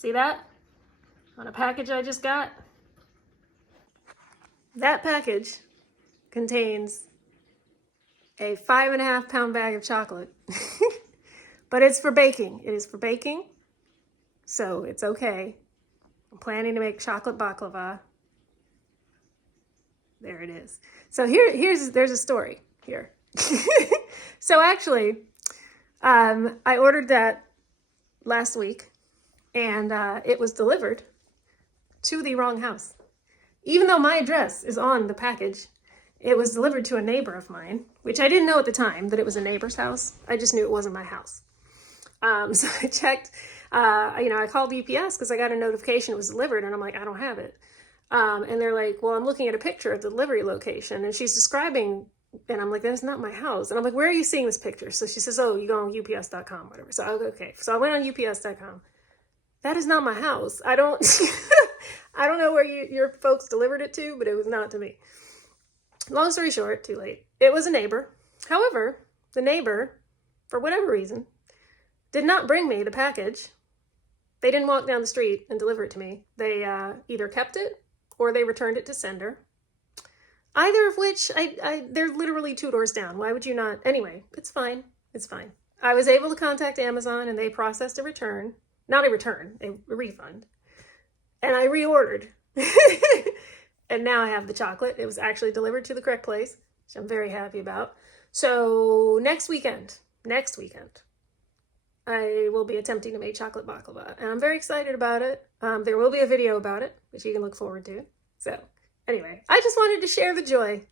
See that? On a package I just got. That package contains a 5.5 pound bag of chocolate. But it's for baking. It is for baking. So it's okay. I'm planning to make chocolate baklava. There it is. So there's a story here. So actually, I ordered that last week, and it was delivered to the wrong house. Even though my address is on the package, it was delivered to a neighbor of mine, which I didn't know at the time that it was a neighbor's house. I just knew it wasn't my house. So I checked, I called UPS because I got a notification it was delivered, and I'm like, I don't have it. And they're like, well, I'm looking at a picture of the delivery location, and she's describing, and I'm like, that's not my house. And I'm like, where are you seeing this picture? So she says, oh, you go on ups.com, whatever. So okay. So I went on ups.com. That is not my house. I don't know where your folks delivered it to, but it was not to me. Long story short, too late. It was a neighbor. However, the neighbor, for whatever reason, did not bring me the package. They didn't walk down the street and deliver it to me. They either kept it or they returned it to sender. Either of which, they're literally 2 doors down. Why would you not? Anyway, it's fine. It's fine. I was able to contact Amazon, and they processed a return. Not a return, a refund. And I reordered. And now I have the chocolate. It was actually delivered to the correct place, which I'm very happy about. So next weekend, I will be attempting to make chocolate baklava, and I'm very excited about it. There will be a video about it, which you can look forward to. So anyway, I just wanted to share the joy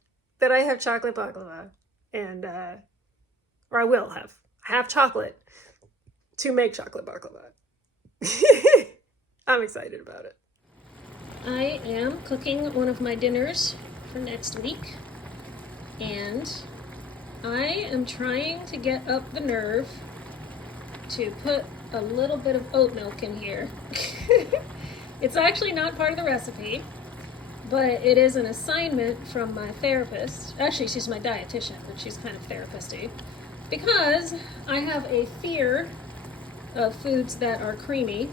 that I have chocolate baklava, and or I will have chocolate to make chocolate baklava. I'm excited about it. I am cooking one of my dinners for next week, and I am trying to get up the nerve to put a little bit of oat milk in here. It's actually not part of the recipe, but it is an assignment from my therapist. Actually, she's my dietitian, but she's kind of therapist-y, because I have a fear of foods that are creamy,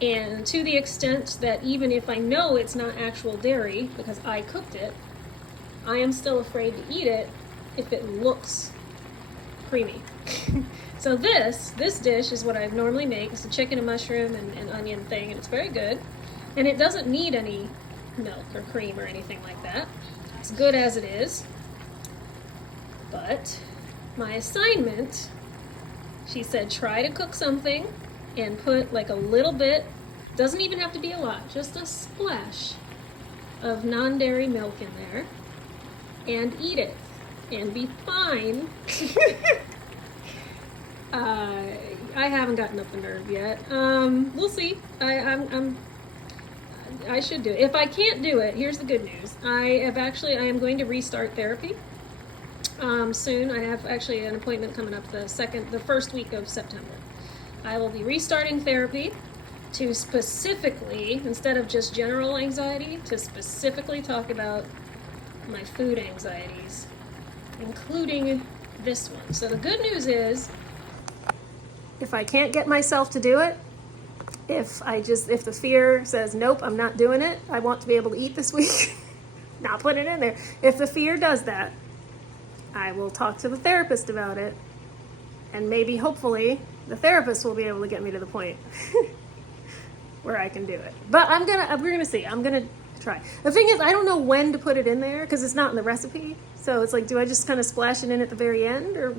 and to the extent that even if I know it's not actual dairy because I cooked it, I am still afraid to eat it if it looks creamy. So this dish is what I normally make. It's a chicken and mushroom and onion thing, and it's very good. And it doesn't need any milk or cream or anything like that. It's good as it is. But my assignment, she said, try to cook something and put like a little bit, doesn't even have to be a lot, just a splash of non-dairy milk in there, and eat it and be fine. I haven't gotten up the nerve yet. We'll see. I should do it. If I can't do it, here's the good news. I am going to restart therapy soon. I have actually an appointment coming up the first week of September. I will be restarting therapy to specifically, instead of just general anxiety, to specifically talk about my food anxieties, including this one. So the good news is, if I can't get myself to do it, if the fear says, nope, I'm not doing it, I want to be able to eat this week, not put it in there. If the fear does that, I will talk to the therapist about it, and maybe, hopefully, the therapist will be able to get me to the point where I can do it. But we're gonna see. I'm gonna try. The thing is, I don't know when to put it in there because it's not in the recipe. So it's like, do I just kind of splash it in at the very end or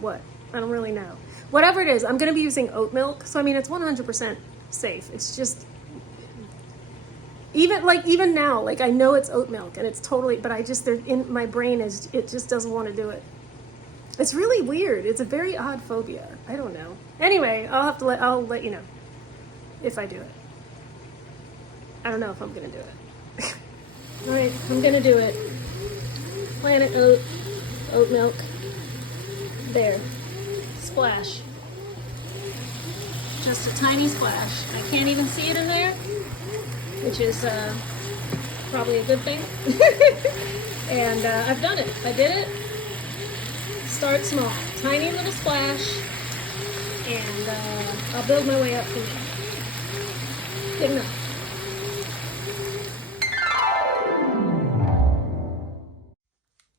what? I don't really know. Whatever it is, I'm gonna be using oat milk. So I mean, it's 100% safe. It's just, even now, like I know it's oat milk and it's totally, but in my brain it just doesn't want to do it. It's really weird. It's a very odd phobia. I don't know. Anyway, I'll let you know if I do it. I don't know if I'm gonna do it. All right, I'm gonna do it. Planet oat milk. There, splash. Just a tiny splash. I can't even see it in there, which is probably a good thing. And I've done it. I did it. Start small, tiny little splash, and I'll build my way up from there. Good enough.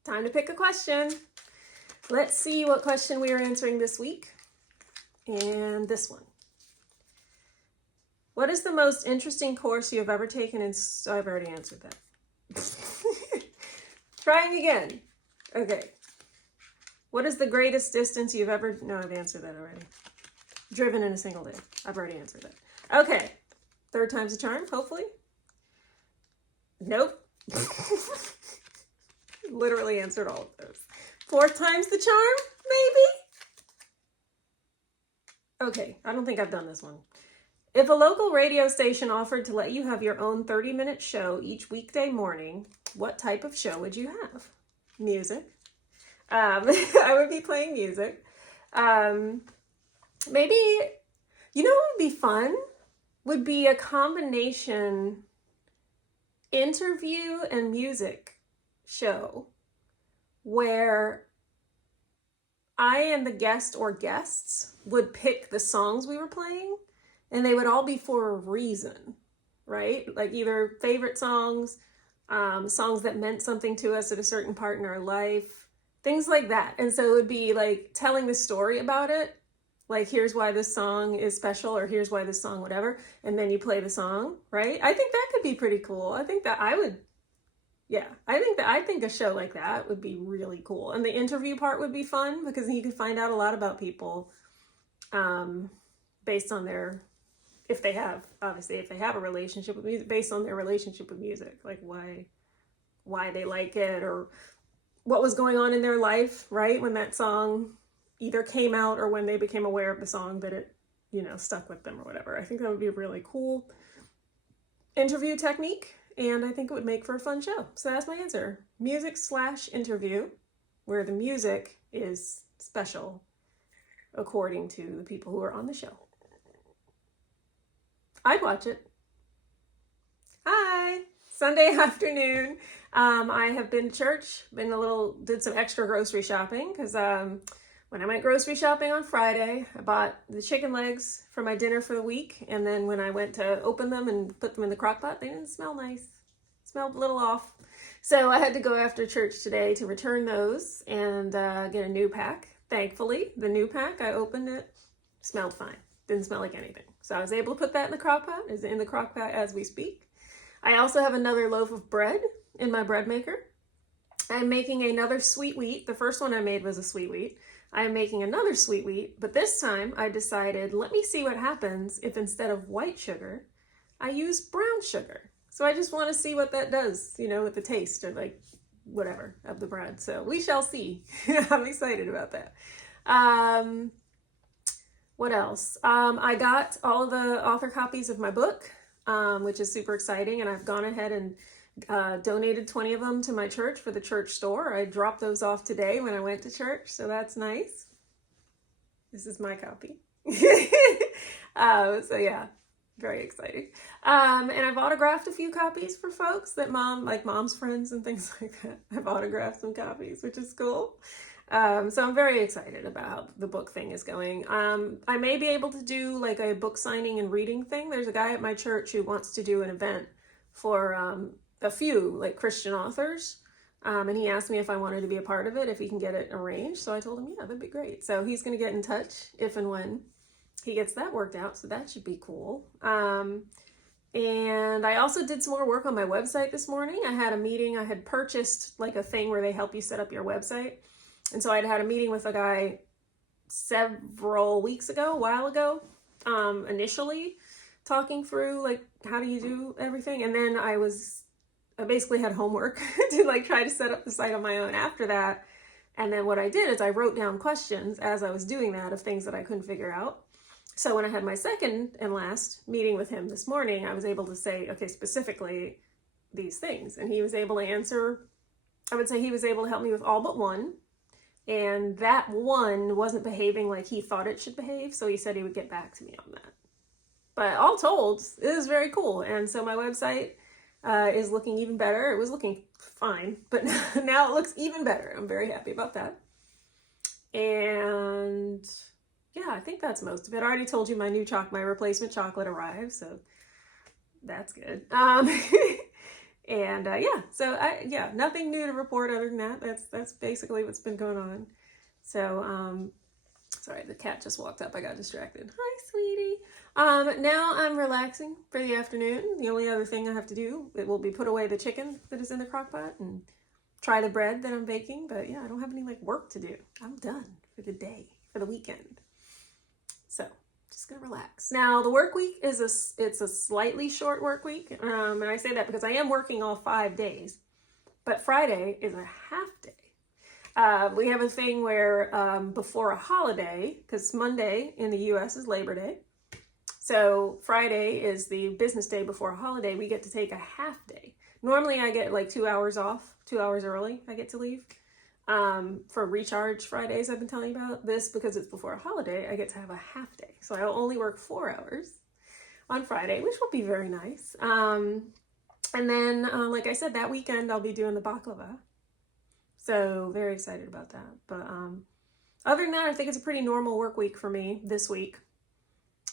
Time to pick a question. Let's see what question we are answering this week. And this one. What is the most interesting course you have ever taken in... Oh, I've already answered that. Trying again. Okay. What is the greatest distance you've ever... No, I've answered that already. Driven in a single day. I've already answered that. Okay. Third time's a charm, hopefully. Nope. Literally answered all of those. Fourth time's the charm, maybe? Okay, I don't think I've done this one. If a local radio station offered to let you have your own 30-minute show each weekday morning, what type of show would you have? Music. I would be playing music. Maybe, you know what would be fun? Would be a combination interview and music show where I and the guest or guests would pick the songs we were playing, and they would all be for a reason, right? Like either favorite songs, songs that meant something to us at a certain part in our life, things like that. And so it would be like telling the story about it. Like, here's why this song is special, or here's why this song, whatever. And then you play the song, right? I think that could be pretty cool. I think that I would, yeah, I think a show like that would be really cool. And the interview part would be fun because you could find out a lot about people based on their, if they have a relationship with music, based on their relationship with music, like why they like it or what was going on in their life, right? When that song either came out or when they became aware of the song that it, you know, stuck with them or whatever. I think that would be a really cool interview technique, and I think it would make for a fun show. So that's my answer. Music/interview, where the music is special according to the people who are on the show. I'd watch it. Hi, Sunday afternoon. I have been to church, did some extra grocery shopping because when I went grocery shopping on Friday, I bought the chicken legs for my dinner for the week. And then when I went to open them and put them in the crock pot, they didn't smell nice. Smelled a little off. So I had to go after church today to return those and get a new pack. Thankfully, the new pack, I opened it, smelled fine. Didn't smell like anything. So I was able to put that in the crock pot. It's in the crock pot as we speak. I also have another loaf of bread in my bread maker. I'm making another sweet wheat. The first one I made was a sweet wheat. I'm making another sweet wheat, but this time I decided, let me see what happens if instead of white sugar, I use brown sugar. So I just want to see what that does, you know, with the taste or like whatever of the bread. So we shall see. I'm excited about that. What else? I got all of the author copies of my book, which is super exciting. And I've gone ahead and donated 20 of them to my church for the church store. I dropped those off today when I went to church, so that's nice. This is my copy. So yeah, very exciting. And I've autographed a few copies for folks that mom's friends and things like that. I've autographed some copies, which is cool. So I'm very excited about how the book thing is going. I may be able to do like a book signing and reading thing. There's a guy at my church who wants to do an event for a few like Christian authors. And he asked me if I wanted to be a part of it, if he can get it arranged. So I told him, yeah, that'd be great. So he's going to get in touch if and when he gets that worked out. So that should be cool. And I also did some more work on my website this morning. I had a meeting. I had purchased like a thing where they help you set up your website. And so I'd had a meeting with a guy several weeks ago, a while ago, initially talking through like, how do you do everything? And then I basically had homework to like try to set up the site on my own after that. And then what I did is I wrote down questions as I was doing that of things that I couldn't figure out. So when I had my second and last meeting with him this morning, I was able to say, okay, specifically these things. And he was able to answer, I would say he was able to help me with all but one. And that one wasn't behaving like he thought it should behave. So he said he would get back to me on that. But all told, it is very cool. And so my website is looking even better. It was looking fine, but now it looks even better. I'm very happy about that. And yeah, I think that's most of it. I already told you my replacement chocolate arrived, so that's good. And so nothing new to report other than that. That's basically what's been going on. So sorry, the cat just walked up. I got distracted. Hi, sweetie. Now I'm relaxing for the afternoon. The only other thing I have to do, it will be put away the chicken that is in the crock pot and try the bread that I'm baking. But yeah, I don't have any like work to do. I'm done for the day, for the weekend. So just gonna relax. Now the work week is it's a slightly short work week, and I say that because I am working all 5 days, but Friday is a half day. We have a thing where before a holiday, because Monday in the U.S. is Labor Day, so Friday is the business day before a holiday. We get to take a half day. Normally I get like 2 hours off, 2 hours early. I get to leave. For recharge Fridays I've been telling you about. This, because it's before a holiday, I get to have a half day. So I'll only work 4 hours on Friday, which will be very nice. And then, like I said, that weekend I'll be doing the baklava. So very excited about that. But other than that, I think it's a pretty normal work week for me this week.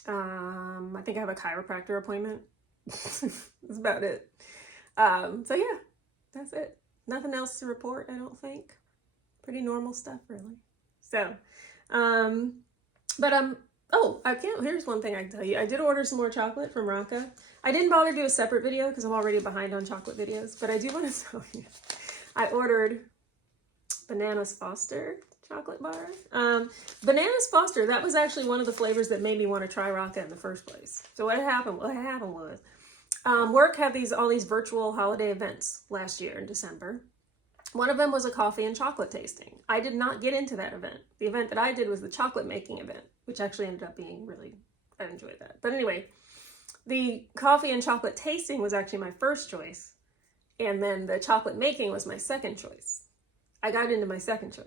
I think I have a chiropractor appointment. That's about it. So yeah, that's it. Nothing else to report, I don't think. Pretty normal stuff, really. So, here's one thing I can tell you. I did order some more chocolate from Rocca. I didn't bother to do a separate video because I'm already behind on chocolate videos, but I do want to tell you. I ordered Bananas Foster chocolate bar. Bananas Foster, that was actually one of the flavors that made me want to try Rocca in the first place. So what happened was, work had all these virtual holiday events last year in December. One of them was a coffee and chocolate tasting. I did not get into that event. The event that I did was the chocolate making event, which actually ended up being I enjoyed that. But anyway, the coffee and chocolate tasting was actually my first choice. And then the chocolate making was my second choice. I got into my second choice.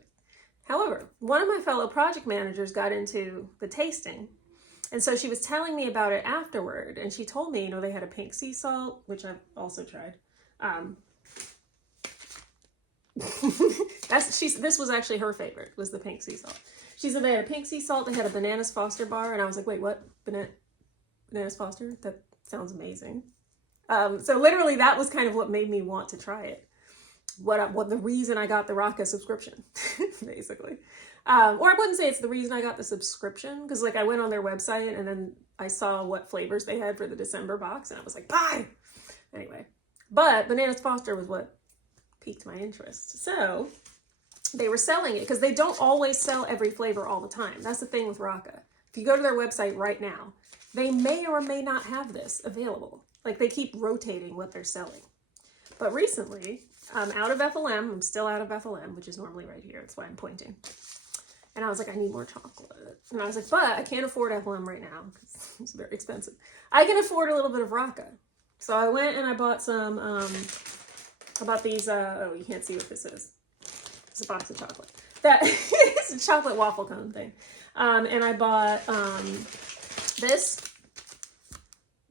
However, one of my fellow project managers got into the tasting. And so she was telling me about it afterward. And she told me, they had a pink sea salt, which I've also tried. This was actually her favorite, was the pink sea salt. She said they had a pink sea salt, they had a Bananas Foster bar, and I was like, wait, what? Bananas Foster? That sounds amazing. So literally that was kind of what made me want to try it. What the reason I got the Rocca subscription, basically. Or I wouldn't say it's the reason I got the subscription, because like I went on their website and then I saw what flavors they had for the December box, and I was like, buy! Anyway, but Bananas Foster was what piqued my interest. So they were selling it because they don't always sell every flavor all the time. That's the thing with Rocca. If you go to their website right now, they may or may not have this available. Like they keep rotating what they're selling. But recently, I'm out of FLM. I'm still out of FLM, which is normally right here. That's why I'm pointing. And I was like, I need more chocolate. And I was like, but I can't afford FLM right now because it's very expensive. I can afford a little bit of Rocca. So I went and I bought some, I bought these, you can't see what this is. It's a box of chocolate. That is a chocolate waffle cone thing. And I bought this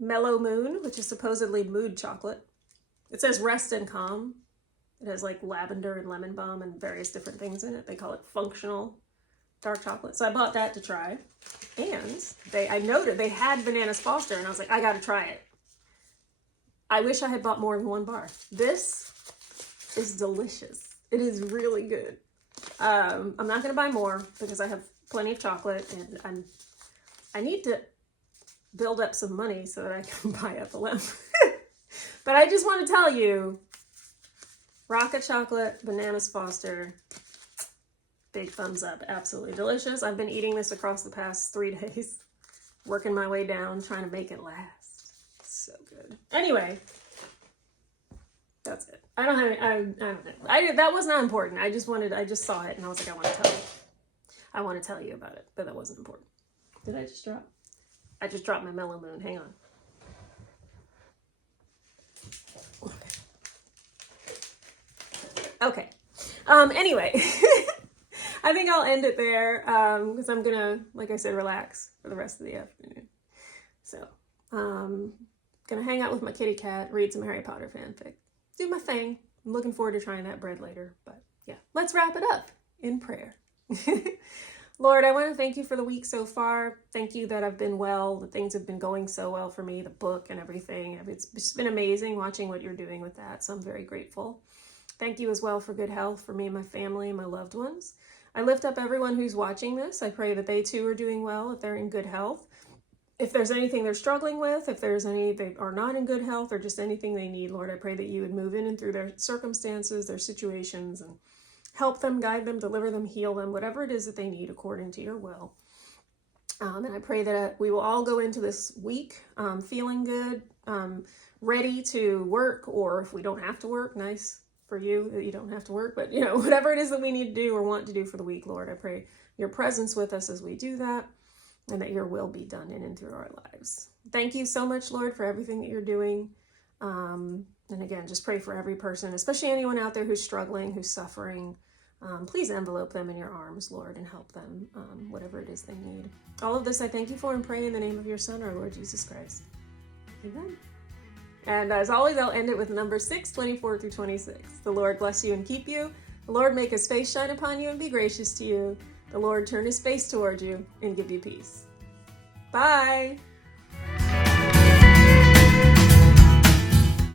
Mellow Moon, which is supposedly mood chocolate. It says rest and calm. It has like lavender and lemon balm and various different things in it. They call it functional dark chocolate. So I bought that to try. And I noted they had Bananas Foster, and I was like, I gotta try it. I wish I had bought more than one bar. This is delicious. It is really good. I'm not gonna buy more because I have plenty of chocolate, and I need to build up some money so that I can buy FLM. But I just want to tell you, Rocca chocolate, Bananas Foster, big thumbs up. Absolutely delicious. I've been eating this across the past 3 days, working my way down, trying to make it last. So good. Anyway, that's it. I don't know. That was not important. I just saw it and I was like, I want to tell you about it, but that wasn't important. Did I just drop? I just dropped my Mellow Moon. Hang on. Okay. Anyway, I think I'll end it there because I'm gonna, like I said, relax for the rest of the afternoon. So, gonna hang out with my kitty cat, read some Harry Potter fanfic, do my thing. I'm looking forward to trying that bread later. But yeah, let's wrap it up in prayer. Lord, I want to thank you for the week so far. Thank you that I've been well, that things have been going so well for me, the book and everything. It's just been amazing watching what you're doing with that, so I'm very grateful. Thank you as well for good health for me and my family and my loved ones. I lift up everyone who's watching this. I pray that they too are doing well, that they're in good health. If there's anything they're struggling with, if there's any they are not in good health or just anything they need, Lord, I pray that you would move in and through their circumstances, their situations, and help them, guide them, deliver them, heal them, whatever it is that they need according to your will. And I pray that we will all go into this week feeling good, ready to work, or if we don't have to work, nice for you that you don't have to work, but whatever it is that we need to do or want to do for the week, Lord, I pray your presence with us as we do that, and that your will be done in and through our lives. Thank you so much, Lord, for everything that you're doing. And again, just pray for every person, especially anyone out there who's struggling, who's suffering. Please envelope them in your arms, Lord, and help them, whatever it is they need. All of this I thank you for and pray in the name of your Son, our Lord Jesus Christ. Amen. And as always, I'll end it with number 6, 24 through 26. The Lord bless you and keep you. The Lord make his face shine upon you and be gracious to you. The Lord turn his face toward you and give you peace. Bye.